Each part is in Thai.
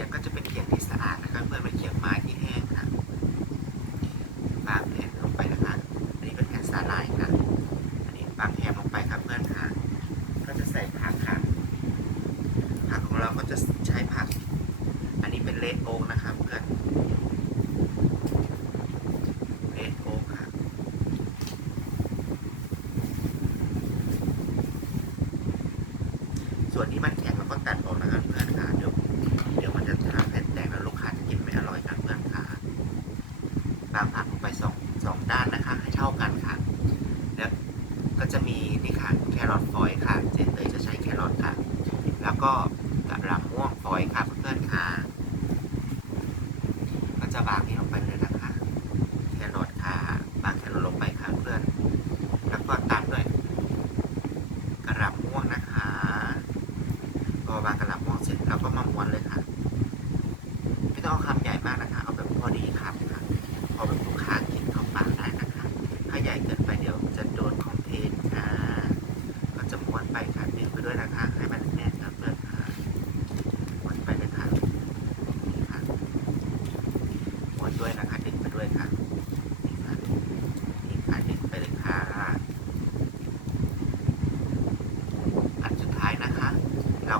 ขียงก็จะเป็นเขียงที่สะอาดนะครับเพื่อนเป็นเขียงไม้ที่แห้งนะ ก็กระหล่ำม่วงฟอยค่ะเพื่อนๆค่ะ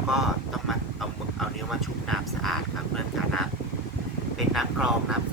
ก็ต้องมาเอาเอาเนื้อมาชุบน้ำสะอาดครับเพื่อนจ๋นนะ เป็นน้ำกรองน้ำ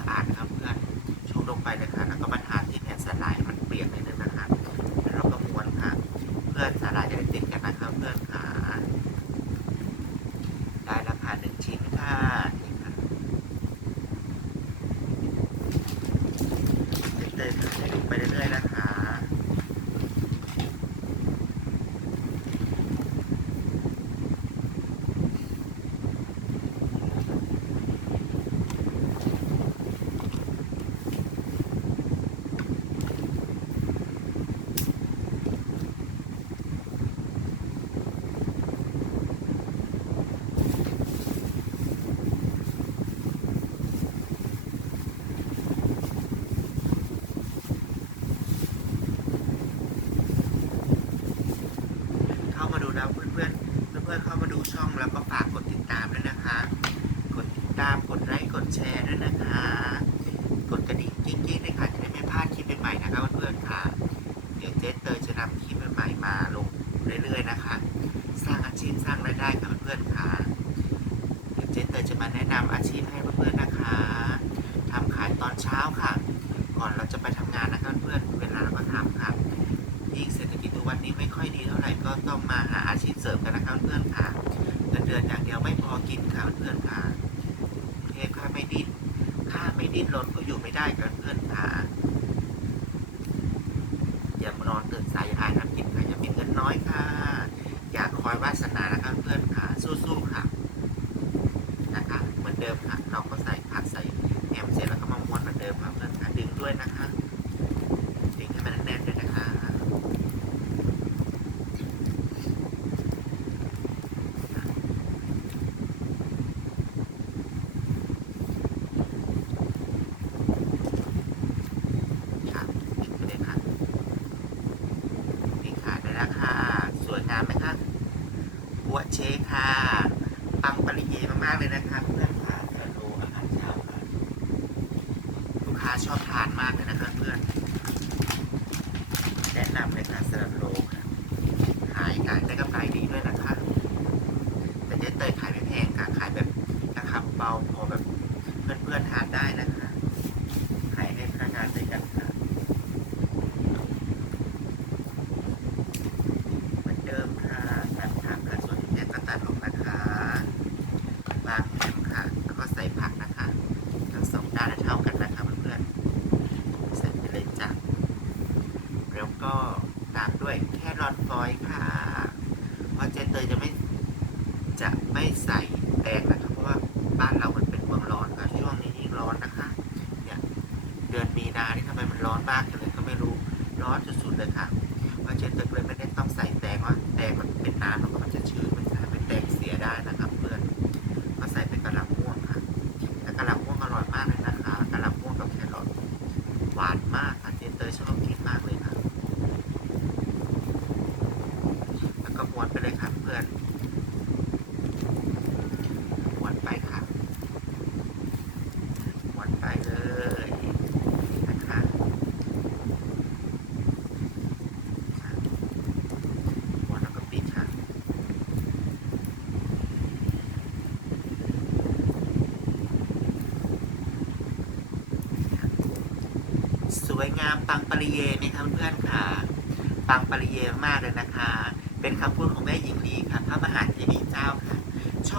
ไปเลยครับเพื่อน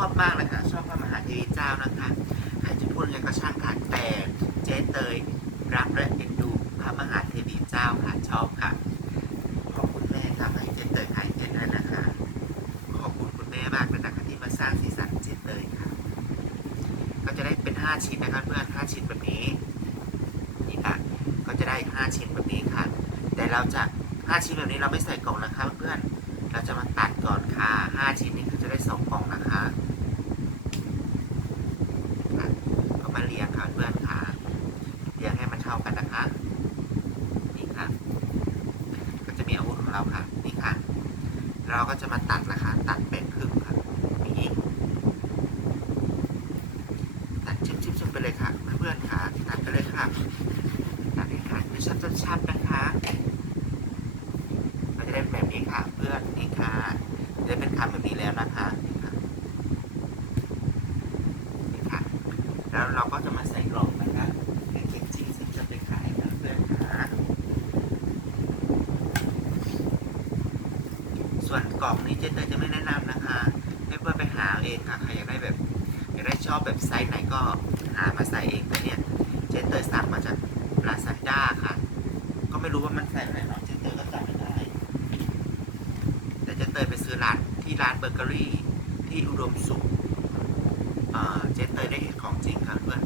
อบมากเลยค่ะ ชอบพระมหาเทวีเจ้านะคะใารจะพูดอะไรก็ช่างค่ะแต่เจ๊เตยรักและเอ็นดูพระมหาเทวีเจ้าค่ะชอบค่ะขอบคุณแม่ค่ะให้เจ๊เตยหายเจ๊ได้นะคะขอบคุณคุณแม่มากเลยนะคะที่มาสร้างสีสันเจ๊เตยค่ะ ก็จะได้เป็น 5 ชิ้นนะคะเพื่อน5ชิ้นแบบนี้นี่ค่ะก็จะได้ 5 ชิ้นแบบนี้ค่ะ แต่เราจะ 5 ชิ้นแบบนี้เราไม่ใส่กล่องนะคะ that.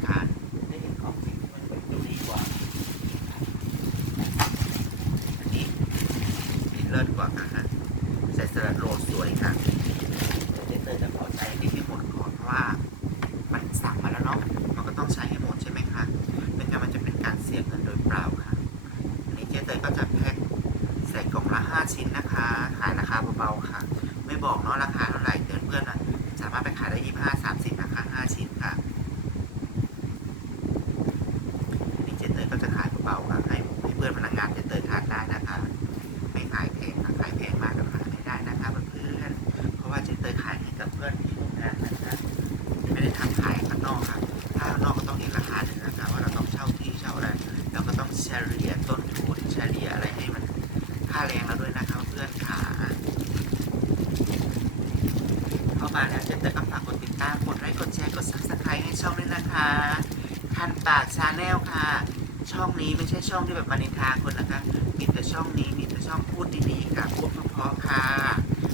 นี้ไม่ใช่ช่องที่แบบมานินทาคนนะคะ มีแต่ช่องนี้มีแต่ช่องพูดดีๆกับพูดเพราะๆค่ะ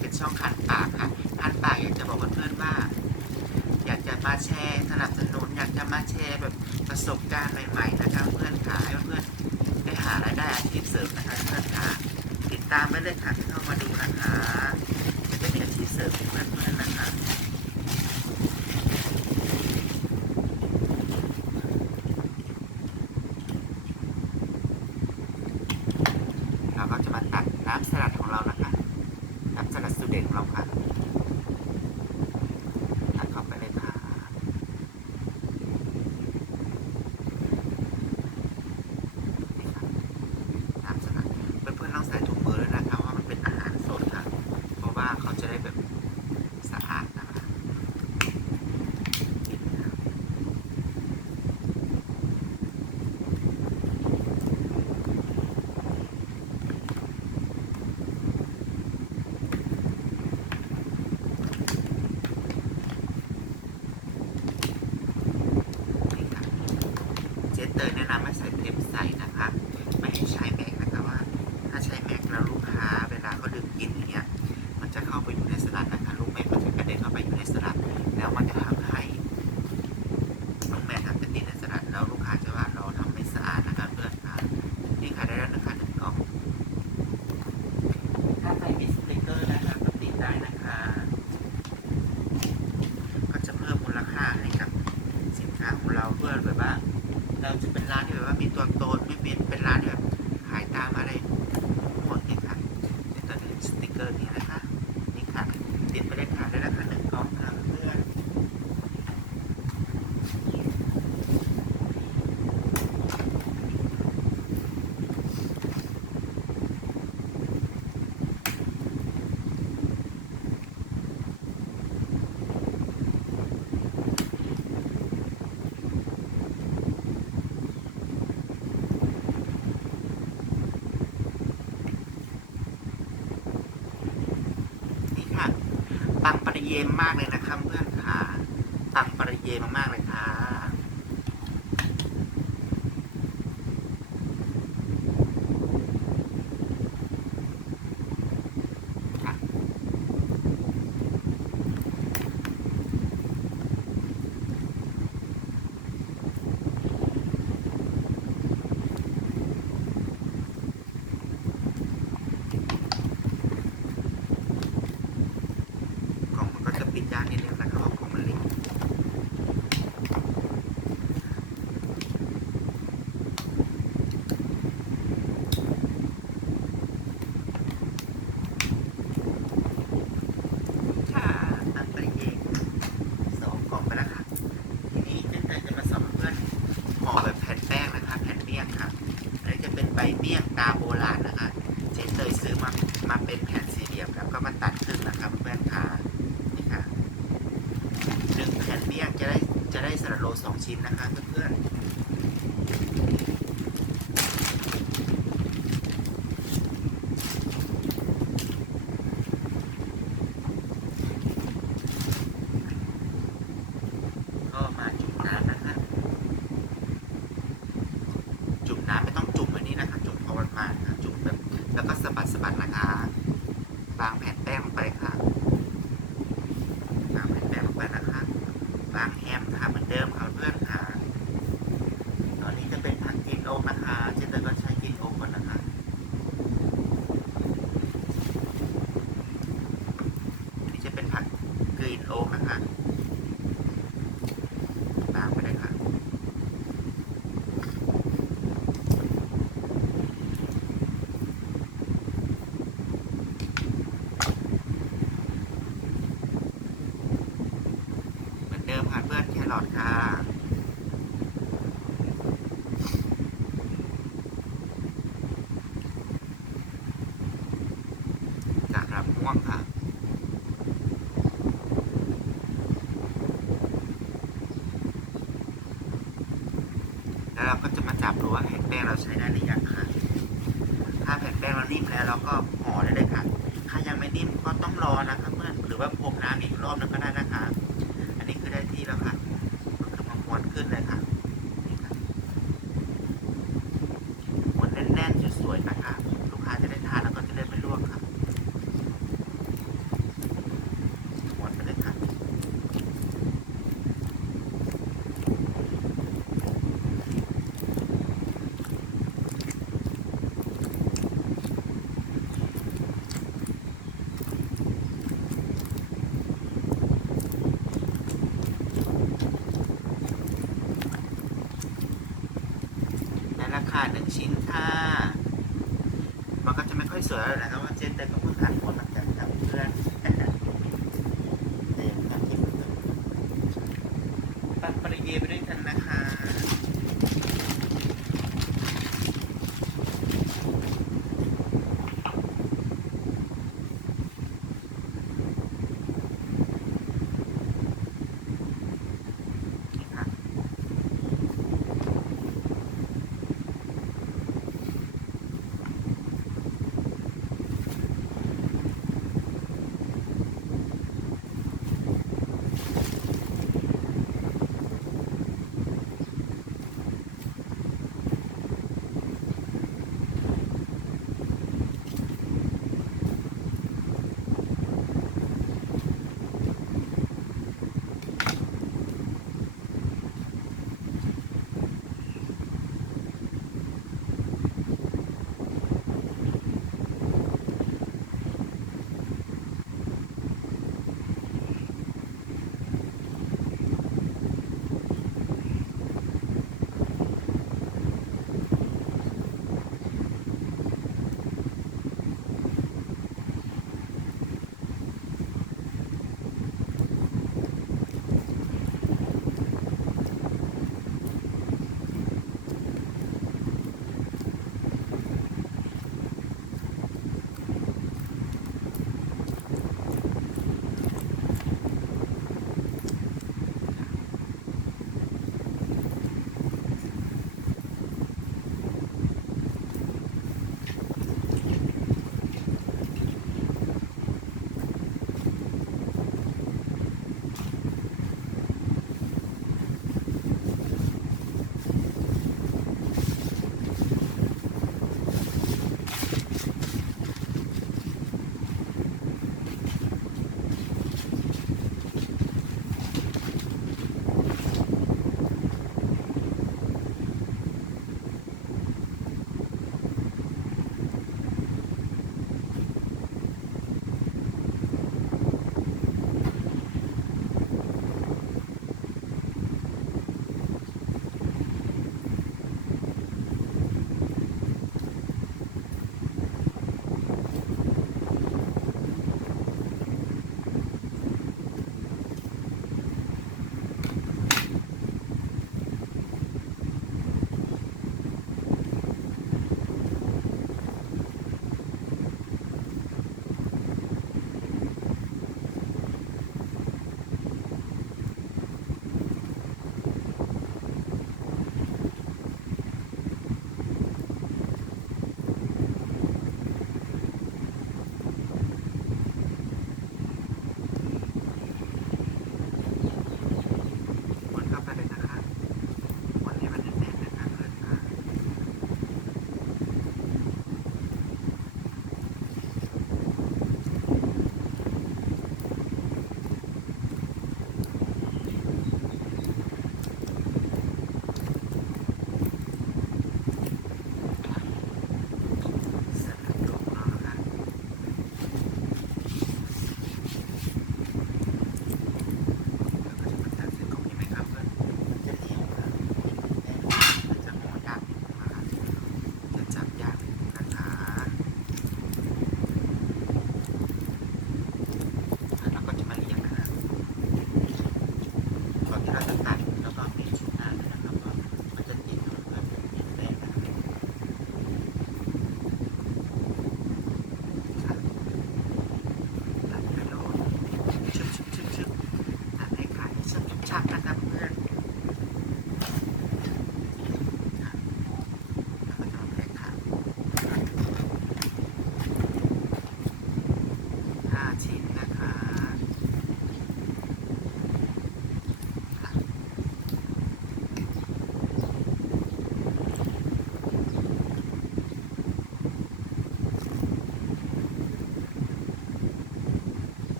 เป็นช่องคันปากค่ะคันปากอยากจะบอกเพื่อนว่า อยากจะมาแชร์สนับสนุนอยากจะมาแชร์แบบประสบการณ์ใหม่ๆนะคะเพื่อนขาะให้เพื่อนได้หารายได้อาชีพเสริมนะคะเพื่อนค่ะ ติดตามไปเลยค่ะที่เข้ามาดูนะคะจะได้มีอาชีพเสริมเพื่อนๆนะคะ เป็นเป็นร้าน เยมมากเลยนะครับเพื่อนขาะปักปริเยมมากเลยค่ะับง่วงค่ะแล้วเราก็จะมาจับดูว่าแฮกแรกเราใช้ 对还是？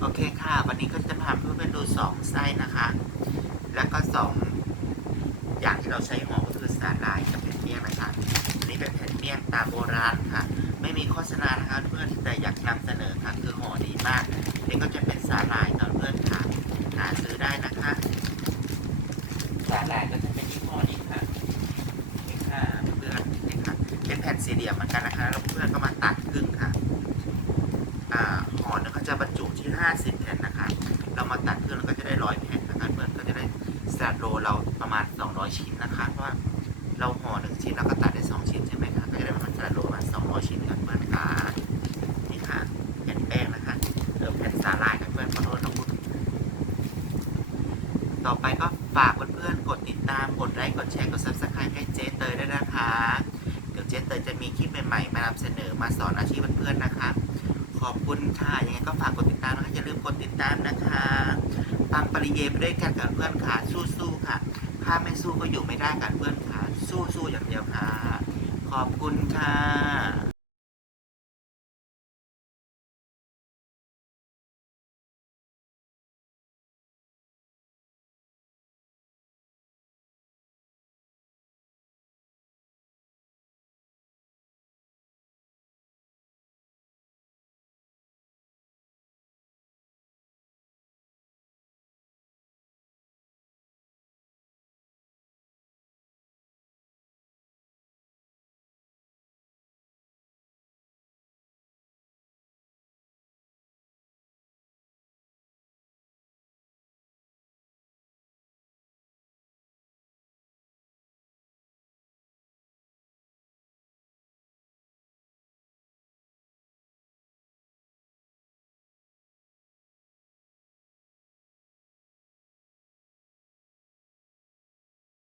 โอเคค่ะ วันนี้ก็จะพาเพื่อนๆดูสองไส้นะคะ แล้วก็สองอย่างที่เราใช้ห่อก็คือสาหร่ายกับแผ่นเมี่ยงนะคะอันนี้เป็นแผ่นเมี่ยงตาโบราณค่ะ ไม่มีโฆษณานะคะเพื่อนแต่อยากนำเสนอค่ะคือห่อดีมากนี่ก็จะเป็นสาหร่ายค่ะเพื่อนค่ะหาซื้อได้นะคะสาหร่ายก็จะเป็นยี่ห้อนี้ค่ะนี่ค่ะเพื่อนนี่ค่ะเป็นแผ่นสี่เหลี่ยมเหมือนกันนะคะแล้วเพื่อนก็มาตัดครึ่งค่ะอ่าห่อหนึงเขาจะบรรจ 50แผ่นนะคะเรามาตัดครึ่งแล้วก็จะได้ร้อยแผ่นนะคะเพื่อนก็จะได้สแตทโลเราประมาณ 200 ชิ้นนะคะเพราะว่าเราห่อหนึ่งชิ้นแล้วก็ตัดได้ 2 ชิ้นใช่ไหมคะก็จะได้ประมาณสแตทโลประมาณ200 ชิ้นค่ะเพื่อนค่ะนี่ค่ะแผ่นแป้งนะคะเออแผ่นสาหร่ายค่ะเพื่อนขอโทษนะคุณต่อไปก็ฝากเพื่อนๆกดติดตามกดไลค์กดแชร์กด subscribe ให้เจ๊เตยด้วยนะคะเดี๋ยวเจ๊เตยจะมีคลิปใหม่ๆมานำเสนอมาสอนอาชีพเพื่อนๆนะคะ ขอบคุณค่ะยังไงก็ฝากกดติดตามนะคะอย่าลืมกดติดตามนะคะปังปริเยไปด้วยกันกับเพื่อนค่ะสู้ๆค่ะถ้าไม่สู้ก็อยู่ไม่ได้กันเพื่อนค่ะสู้ๆอย่างเดียวค่ะ ขอบคุณค่ะ